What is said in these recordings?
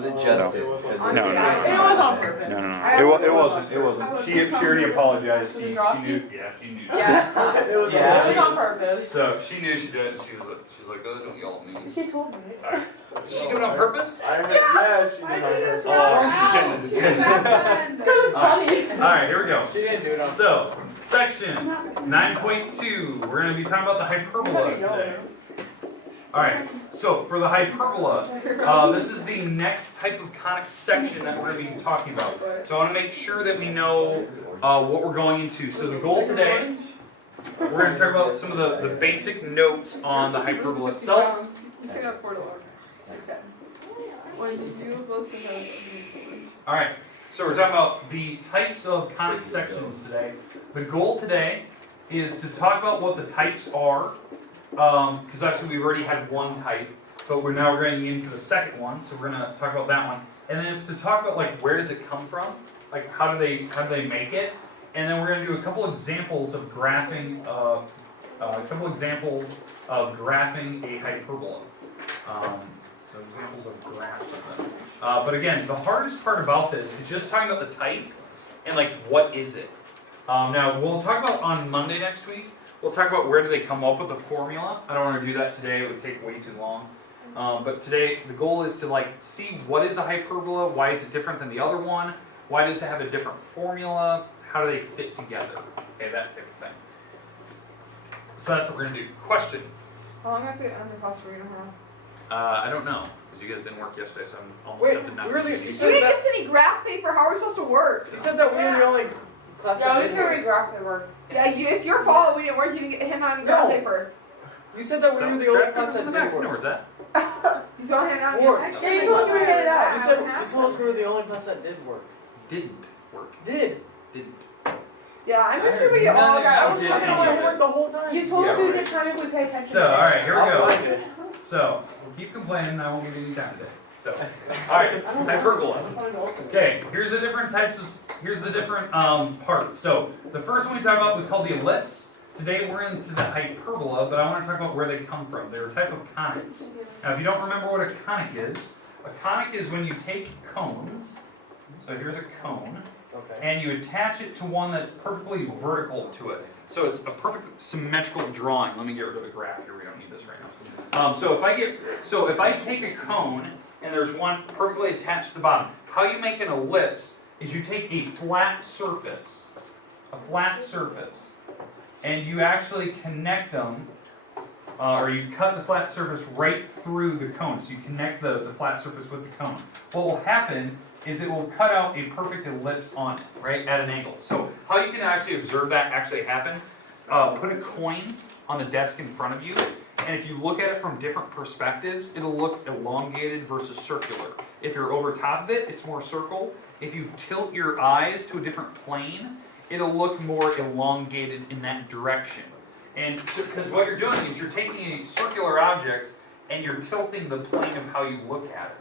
Was it just No. it? No. It was on purpose. No. It wasn't. It wasn't. She already apologized. She knew. Yeah, she knew. Yeah. It was It was on purpose. So she knew she did it. And she was like, oh, don't yell at me. She told me. Did she do it on purpose? I heard, yes, she did on purpose. Oh, she's getting attention. Because it's funny. All right, here we go. She didn't do it on So, section 9.2, we're going to be talking about the hyperbola today. All right, so for the hyperbola, this is the next type of conic section that we're going to be talking about. So I want to make sure that we know what we're going into. So the goal today, we're going to talk about some of the basic notes on the hyperbola itself. All right, so we're talking about the types of conic sections today. The goal today is to talk about what the types are, because actually we've already had one type, but we're now going into the second one, so we're going to talk about that one. And then it's to talk about like where does it come from, like how do they make it, and then we're going to do a couple examples of graphing, a hyperbola. So examples of graphs of them. But again, the hardest part about this is just talking about the type and like what is it. Now we'll talk about on Monday next week. We'll talk about where do they come up with the formula. I don't want to do that today; it would take way too long. But today the goal is to like see what is a hyperbola, why is it different than the other one, why does it have a different formula, how do they fit together? Okay, that type of thing. So that's what we're gonna do. Question. How long have the undercost for you to have? I don't know, because you guys didn't work yesterday, so I'm almost Wait, tempted not to really? do You it. said You didn't give us any graph paper. How are we supposed to work? You said that we were the only class Yeah, that we did can work. read graph paper. Yeah, it's your fault we didn't work. You didn't get him on graph No. paper. You said that we were the only class that did You know work. where's that? You saw him out Work. Yeah, you told us we were headed out. You said you told us we were the only class that did work. Didn't work. Did. Didn't. Yeah, I'm I pretty sure heard we all none of got. I you was did fucking any on of it. work the whole time. You told us Yeah, we right. could turn if we pay attention. So, alright, here we I'll go. find it. So, we'll keep complaining, I won't give you any time today. So, alright, hyperbola. Okay, here's the different types of, here's the different parts. So, the first one we talked about was called the ellipse. Today we're into the hyperbola, but I want to talk about where they come from. They're a type of conics. Now, if you don't remember what a conic is when you take cones, so here's a cone, Okay. and you attach it to one that's perfectly vertical to it. So it's a perfect symmetrical drawing. Let me get rid of the graph here. We don't need this right now. So if I take a cone and there's one perfectly attached to the bottom, how you make an ellipse is you take a flat surface, and you actually connect them, or you cut the flat surface right through the cone. So you connect the flat surface with the cone. What will happen is it will cut out a perfect ellipse on it, right, at an angle. So how you can actually observe that actually happen, put a coin on the desk in front of you, and if you look at it from different perspectives, it'll look elongated versus circular. If you're over top of it, it's more circle. If you tilt your eyes to a different plane, it'll look more elongated in that direction. And because what you're doing is you're taking a circular object and you're tilting the plane of how you look at it.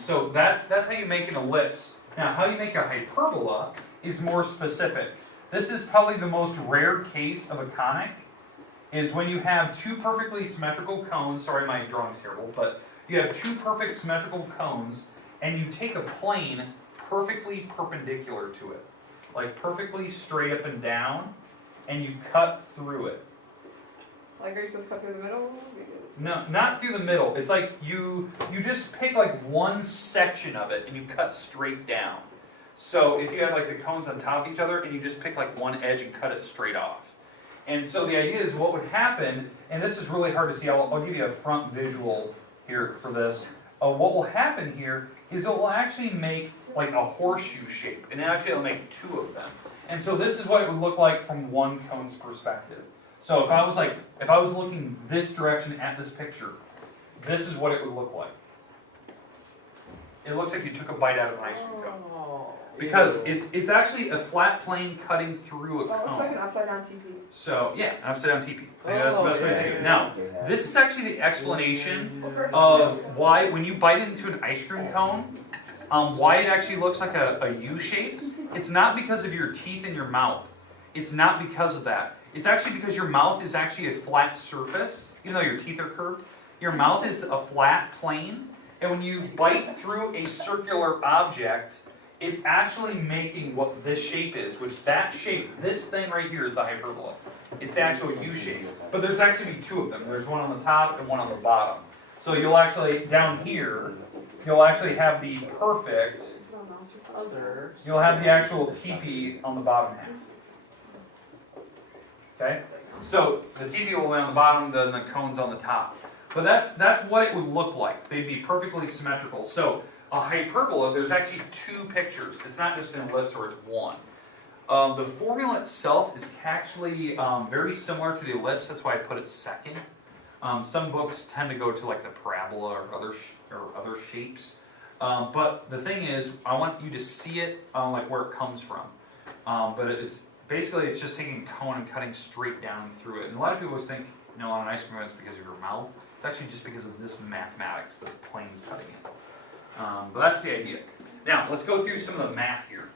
So that's how you make an ellipse. Now, how you make a hyperbola is more specific. This is probably the most rare case of a conic, is when you have two perfectly symmetrical cones. Sorry, my drawing's terrible, but you have two perfect symmetrical cones, and you take a plane perfectly perpendicular to it, like perfectly straight up and down, and you cut through it. Like, are you supposed to cut through the middle? No, not through the middle. It's like you just pick like one section of it and you cut straight down. So if you had like the cones on top of each other and you just pick like one edge and cut it straight off. And so the idea is what would happen, and this is really hard to see, I'll give you a front visual here for this. What will happen here is it will actually make like a horseshoe shape, and actually it'll make two of them. And so this is what it would look like from one cone's perspective. So if I was looking this direction at this picture, this is what it would look like. It looks like you took a bite out of an ice cream cone. Because it's actually a flat plane cutting through a Well, it looks like an cone. upside down TP. So yeah, an upside down teepee. That's the best way to do it. Now, this is actually the explanation of why when you bite into an ice cream cone, why it actually looks like a U shape. It's not because of your teeth in your mouth. It's not because of that. It's actually because your mouth is actually a flat surface, even though your teeth are curved. Your mouth is a flat plane, And when you bite through a circular object, it's actually making what this shape is, which that shape, this thing right here is the hyperbola. It's the actual U shape. But there's actually two of them. There's one on the top and one on the bottom. So you'll actually, down here, you'll actually have the perfect, you'll have the actual teepee on the bottom half. Okay? So the teepee will be on the bottom, then the cone's on the top. But that's what it would look like. They'd be perfectly symmetrical. So a hyperbola, there's actually two pictures. It's not just an ellipse or it's one. The formula itself is actually very similar to the ellipse. That's why I put it second. Some books tend to go to like the parabola or other shapes. But the thing is, I want you to see it like where it comes from. But it's basically it's just taking a cone and cutting straight down through it. And a lot of people always think, on an ice cream it's because of your mouth. It's actually just because of this mathematics, the plane's cutting it. But that's the idea. Now, let's go through some of the math here.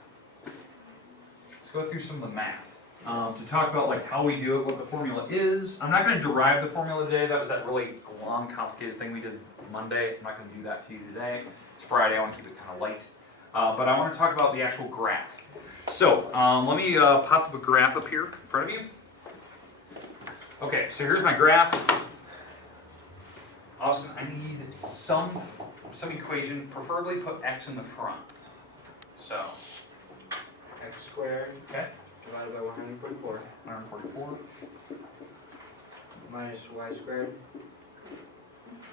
Let's go through some of the math to talk about like how we do it, what the formula is. I'm not going to derive the formula today. That was that really long, complicated thing we did Monday. I'm not going to do that to you today. It's Friday. I want to keep it kind of light. But I want to talk about the actual graph. So let me pop up a graph up here in front of you. Okay, so here's my graph. Austin, I need some equation, preferably put x in the front. So, X squared okay, divided by 144 144 minus y squared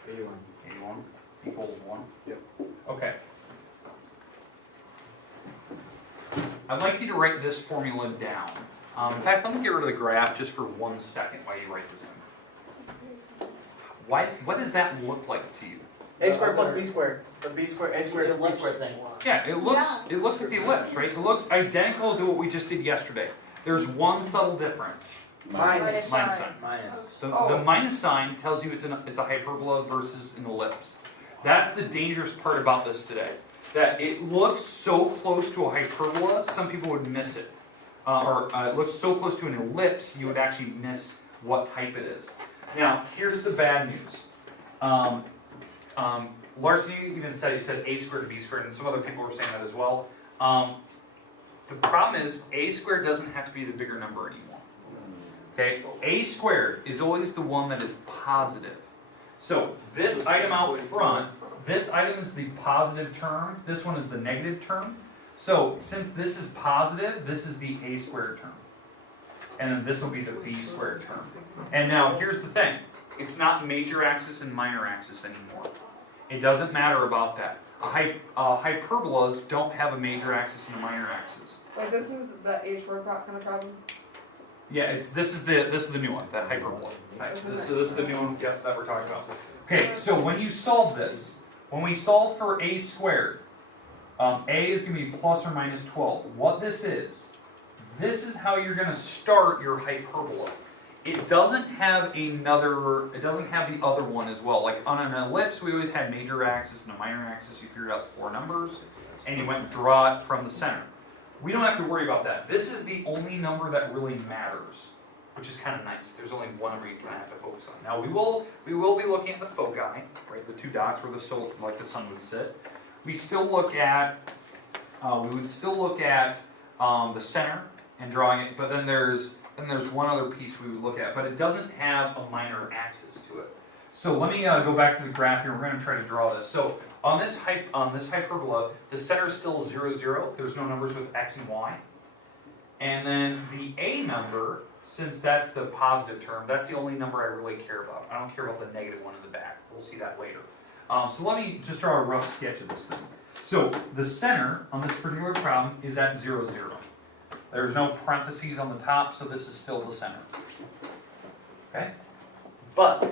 81. 81 equals 1. Yep. Okay. I'd like you to write this formula down. In fact, let me get rid of the graph just for 1 second while you write this thing. What does that look like to you? A squared plus b squared. But b squared, a squared, b squared. Yeah, it looks like the ellipse, right? It looks identical to what we just did yesterday. There's one subtle difference. Minus sign. sign. So the minus sign tells you it's a hyperbola versus an ellipse. That's the dangerous part about this today. That it looks so close to a hyperbola, some people would miss it. Or it looks so close to an ellipse, you would actually miss what type it is. Now, here's the bad news. Larson, you even said, a squared to b squared, and some other people were saying that as well. The problem is, a squared doesn't have to be the bigger number anymore. Okay, a squared is always the one that is positive. So this item out front, this item is the positive term, this one is the negative term. So since this is positive, this is the a squared term. And then this will be the b squared term. And now here's the thing. It's not major axis and minor axis anymore. It doesn't matter about that. Hyperbolas don't have a major axis and a minor axis. Like this is the h-word kind of problem? Yeah, this is the new one, that hyperbola type. This is the new one, yep, that we're talking about. Okay, so when you solve this, when we solve for a squared, a is going to be plus or minus 12. What this is how you're going to start your hyperbola. It doesn't have the other one as well. Like on an ellipse, we always had major axis and a minor axis. You figured out the 4 numbers, and you went and draw it from the center. We don't have to worry about that. This is the only number that really matters, which is kind of nice. There's only one number you kind of have to focus on. Now we will be looking at the foci, right? The 2 dots where the sun would sit. We still look at the center and drawing it, but then there's one other piece we would look at, but it doesn't have a minor axis to it. So let me go back to the graph here. We're going to try to draw this. So on this hyperbola, the center is still 0, 0. There's no numbers with x and y. And then the a number, since that's the positive term, that's the only number I really care about. I don't care about the negative one in the back. We'll see that later. So let me just draw a rough sketch of this thing. So the center on this particular problem is at 0, 0. There's no parentheses on the top, so this is still the center. Okay? But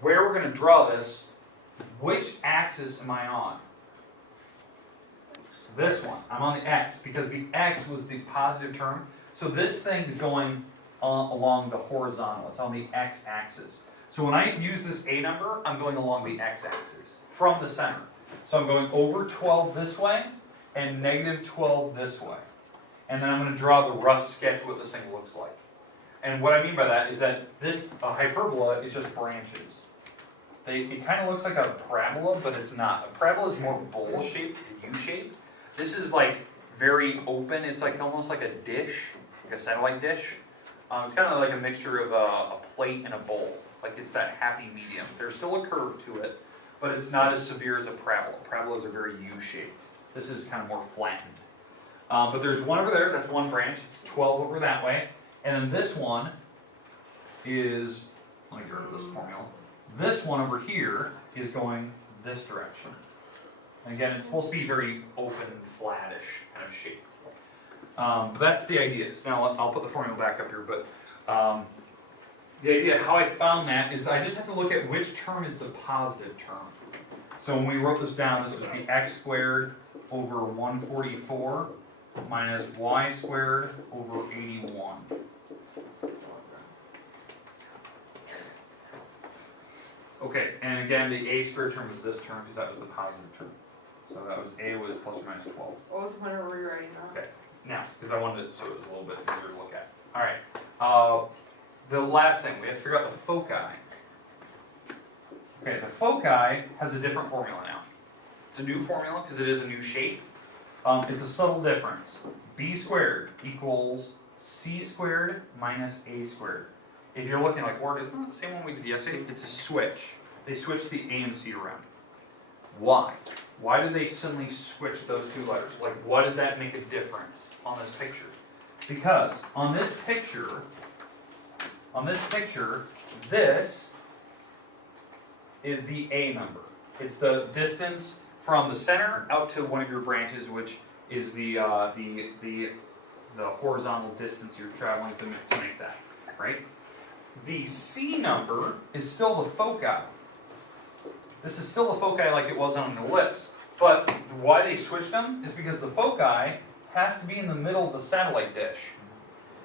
where we're going to draw this, which axis am I on? This one. I'm on the x, because the x was the positive term. So this thing is going along the horizontal. It's on the x-axis. So when I use this a number, I'm going along the x-axis from the center. So I'm going over 12 this way and negative 12 this way. And then I'm going to draw the rough sketch what this thing looks like. And what I mean by that is that this hyperbola is just branches. It kind of looks like a parabola, but it's not. A parabola is more bowl-shaped, U-shaped. This is like very open. It's like almost like a dish, like a satellite dish. It's kind of like a mixture of a plate and a bowl. Like it's that happy medium. There's still a curve to it, but it's not as severe as a parabola. Parabolas are very U-shaped. This is kind of more flattened. But there's one over there. That's one branch. It's 12 over that way. And then this one is, let me get rid of this formula. This one over here is going this direction. And again, it's supposed to be very open, flattish kind of shape. But that's the idea. So now I'll put the formula back up here, but the idea, how I found that is I just have to look at which term is the positive term. So when we wrote this down, this was the x squared over 144 minus y squared over 81. Okay, and again, the a squared term was this term because that was the positive term. So that was a was plus or minus 12. What was the point of rewriting that? Okay, now, because I wanted it so it was a little bit easier to look at. All right, the last thing, we have to figure out the foci. Okay, the foci has a different formula now. It's a new formula because it is a new shape. It's a subtle difference. B squared equals C squared minus A squared. If you're looking like, where isn't that the same one we did yesterday? It's a switch. They switched the A and C around. Why? Why did they suddenly switch those two letters? Like, what does that make a difference on this picture? Because on this picture, this is the A number. It's the distance from the center out to one of your branches, which is the horizontal distance you're traveling to make that, right? The C number is still the foci. This is still the foci like it was on an ellipse. But why they switched them is because the foci has to be in the middle of the satellite dish.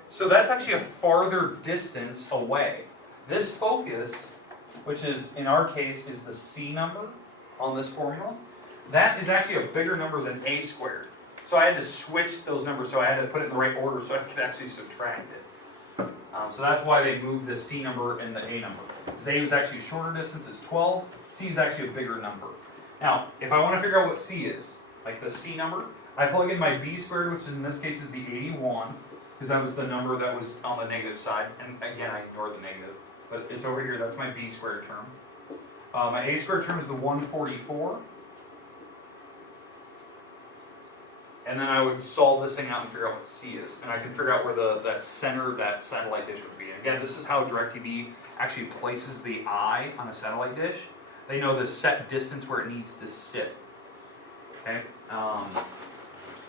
So that's actually a farther distance away. This focus, which is, in our case, is the C number on this formula, that is actually a bigger number than A squared. So I had to switch those numbers, so I had to put it in the right order so I could actually subtract it. So that's why they moved the C number and the A number. Because A was actually a shorter distance, it's 12. C is actually a bigger number. Now, if I want to figure out what C is, like the C number, I plug in my B squared, which in this case is the 81, because that was the number that was on the negative side. And again, I ignore the negative, but it's over here, that's my B squared term. My A squared term is the 144. And then I would solve this thing out and figure out what C is. And I can figure out where that center of that satellite dish would be. And again, this is how DirecTV actually places the eye on a satellite dish. They know the set distance where it needs to sit. Okay?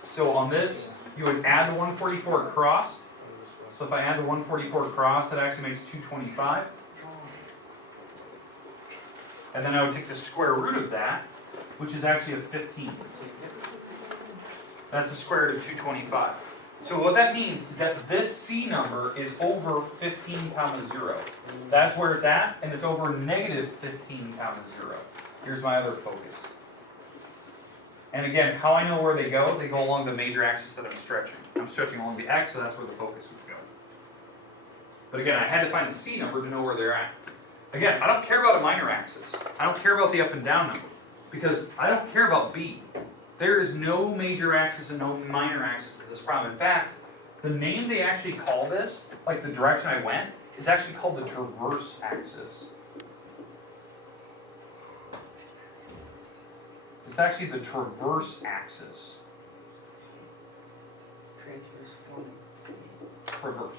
So on this, you would add the 144 across. So if I add the 144 across, that actually makes 225. And then I would take the square root of that, which is actually a 15. That's the square root of 225. So what that means is that this C number is over 15 comma 0. That's where it's at, and it's over negative 15 comma 0. Here's my other focus. And again, how I know where they go along the major axis that I'm stretching. I'm stretching along the X, so that's where the focus would go. But again, I had to find the C number to know where they're at. Again, I don't care about a minor axis. I don't care about the up and down number, because I don't care about B. There is no major axis and no minor axis to this problem. In fact, the name they actually call this, like the direction I went, is actually called the transverse axis. It's actually the transverse axis. Traverse.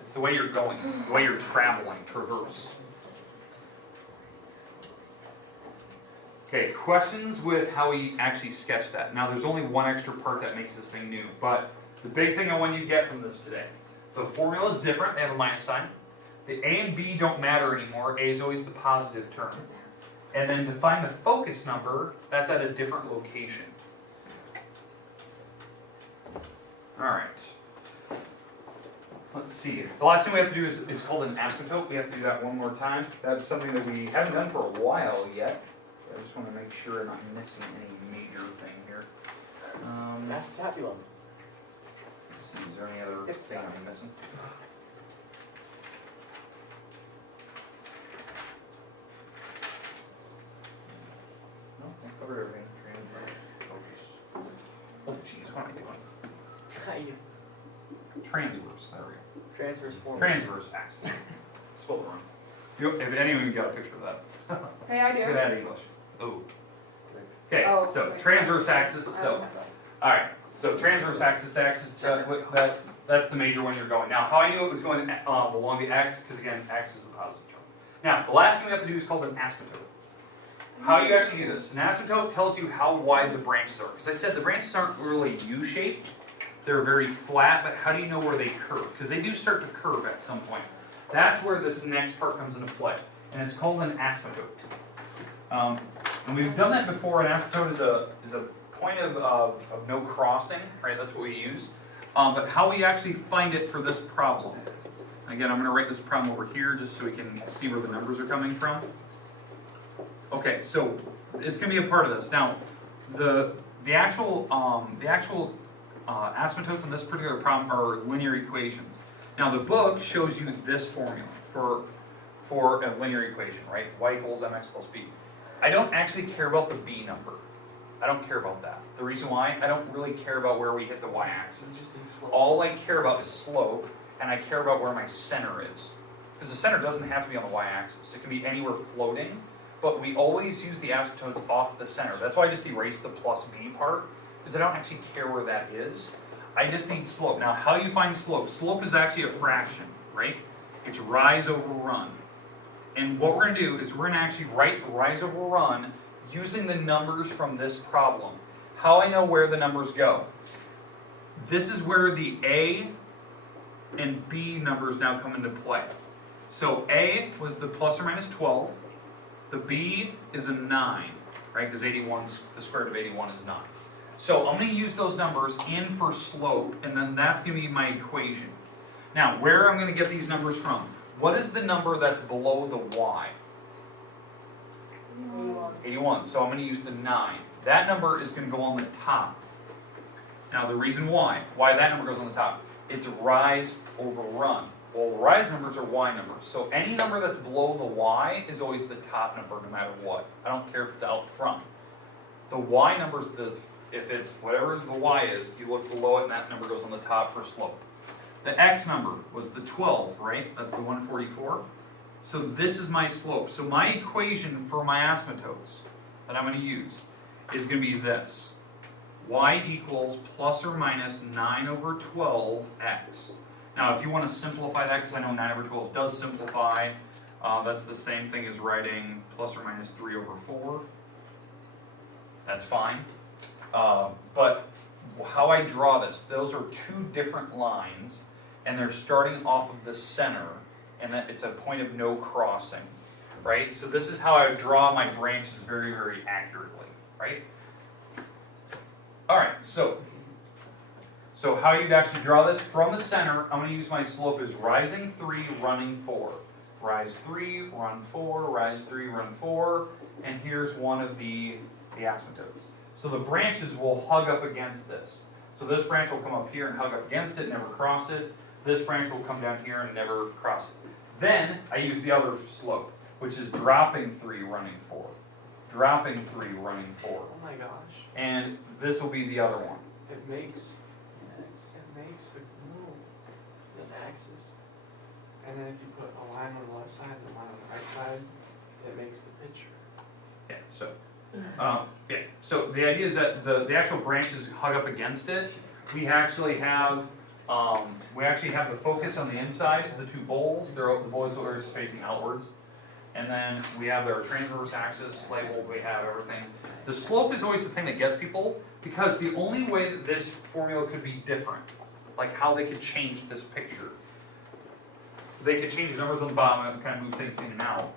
It's the way you're going, it's the way you're traveling, traverse. Okay, questions with how we actually sketch that. Now, there's only one extra part that makes this thing new, but the big thing I want you to get from this today, the formula is different, they have a minus sign. The A and B don't matter anymore, A is always the positive term. And then to find the focus number, that's at a different location. All right. Let's see. The last thing we have to do is called an asymptote. We have to do that one more time. That's something that we haven't done for a while yet. I just want to make sure I'm not missing any major thing here. That's the happy one. Let's see, is there any other thing I'm missing? jeez, what am I doing? You Transverse, there we go. transfers form. Transverse axis. Spelled wrong. If anyone you got a picture of that. Hey, I Look at do. that English. Ooh. Okay, Oh, so okay. transverse axis, I so, don't have that. alright, so transverse axis, that's the major one you're going. Now, how I knew it was going along the x, because again, x is the positive term. Now, the last thing we have to do is called an asymptote. How you actually do this? An asymptote tells you how wide the branches are. Because I said the branches aren't really U-shaped, they're very flat, but how do you know where they curve? Because they do start to curve at some point. That's where this next part comes into play, and it's called an asymptote. And we've done that before. An asymptote is a point of no crossing, right? That's what we use. But how we actually find it for this problem. Again, I'm going to write this problem over here just so we can see where the numbers are coming from. Okay, so it's going to be a part of this. Now, the actual asymptotes in this particular problem are linear equations. Now, the book shows you this formula for a linear equation, right? Y equals mx plus b. I don't actually care about the b number. I don't care about that. The reason why, I don't really care about where we hit the y-axis. All I care about is slope, and I care about where my center is. Because the center doesn't have to be on the y-axis. It can be anywhere floating, but we always use the asymptotes off the center. That's why I just erase the plus b part, because I don't actually care where that is. I just need slope. Now, how you find slope? Slope is actually a fraction, right? It's rise over run. And what we're going to do is we're going to actually write the rise over run using the numbers from this problem. How I know where the numbers go. This is where the A and B numbers now come into play. So A was the plus or minus 12. The B is a 9, right? Because 81, the square root of 81 is 9. So I'm going to use those numbers in for slope, and then that's going to be my equation. Now, where I'm going to get these numbers from? What is the number that's below the y? 81. So I'm going to use the 9. That number is going to go on the top. Now, the reason why that number goes on the top, it's rise over run. Well, rise numbers are y numbers. So any number that's below the y is always the top number no matter what. I don't care if it's out front. The y number is if it's whatever the y is, you look below it and that number goes on the top for slope. The x number was the 12, right? That's the 144. So this is my slope. So my equation for my asymptotes that I'm going to use is going to be this. Y equals plus or minus 9 over 12x. Now, if you want to simplify that, because I know 9 over 12 does simplify, that's the same thing as writing plus or minus 3 over 4. That's fine. But how I draw this, those are two different lines, and they're starting off of the center, and that it's a point of no crossing, right? So this is how I draw my branches very, very accurately, right? All right, so how you'd actually draw this from the center, I'm going to use my slope as rising 3, running 4. Rise 3, run 4, rise 3, run 4, and here's one of the asymptotes. So the branches will hug up against this. So this branch will come up here and hug up against it, never cross it. This branch will come down here and never cross it. Then I use the other slope, which is dropping 3, running 4. Dropping 3, running 4. Oh my gosh. And this will be the other one. It makes the move an axis, and then if you put a line on the left side and a line on the right side, it makes the picture. Yeah, so the idea is that the actual branches hug up against it. We actually have the focus on the inside, the two bowls. The bowls are facing outwards. And then we have our transverse axis labeled, we have everything. The slope is always the thing that gets people, because the only way that this formula could be different, like how they could change this picture, they could change the numbers on the bottom and kind of move things in and out,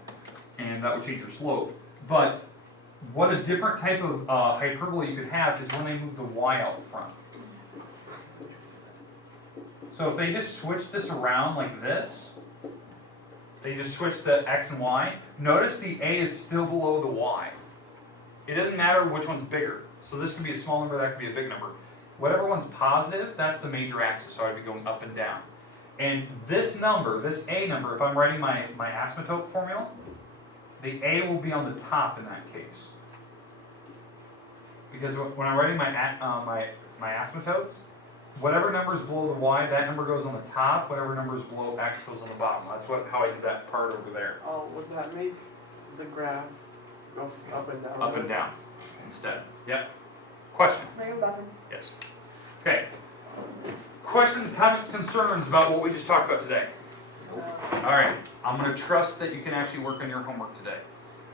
and that would change your slope. But what a different type of hyperbola you could have is when they move the y out front. So if they just switch this around like this, they just switch the x and y, notice the a is still below the y. It doesn't matter which one's bigger. So this can be a small number, that can be a big number. Whatever one's positive, that's the major axis, so I'd be going up and down. And this number, this a number, if I'm writing my asymptote formula, the a will be on the top in that case. Because when I'm writing my my asymptotes. Whatever number is below the y, that number goes on the top. Whatever number is below x goes on the bottom. That's how I did that part over there. Oh, would that make the graph go up and down? Up and down instead. Yep. Question? Ring of Bethany. Yes. Okay. Questions, comments, concerns about what we just talked about today? All right. I'm going to trust that you can actually work on your homework today.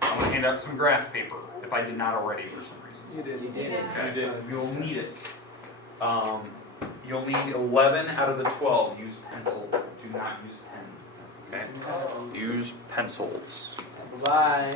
I'm going to hand out some graph paper if I did not already for some reason. You did. You did it. Okay. You'll need it. You'll need 11 out of the 12. Use pencil. Do not use pen. Okay. Use pencils. Bye.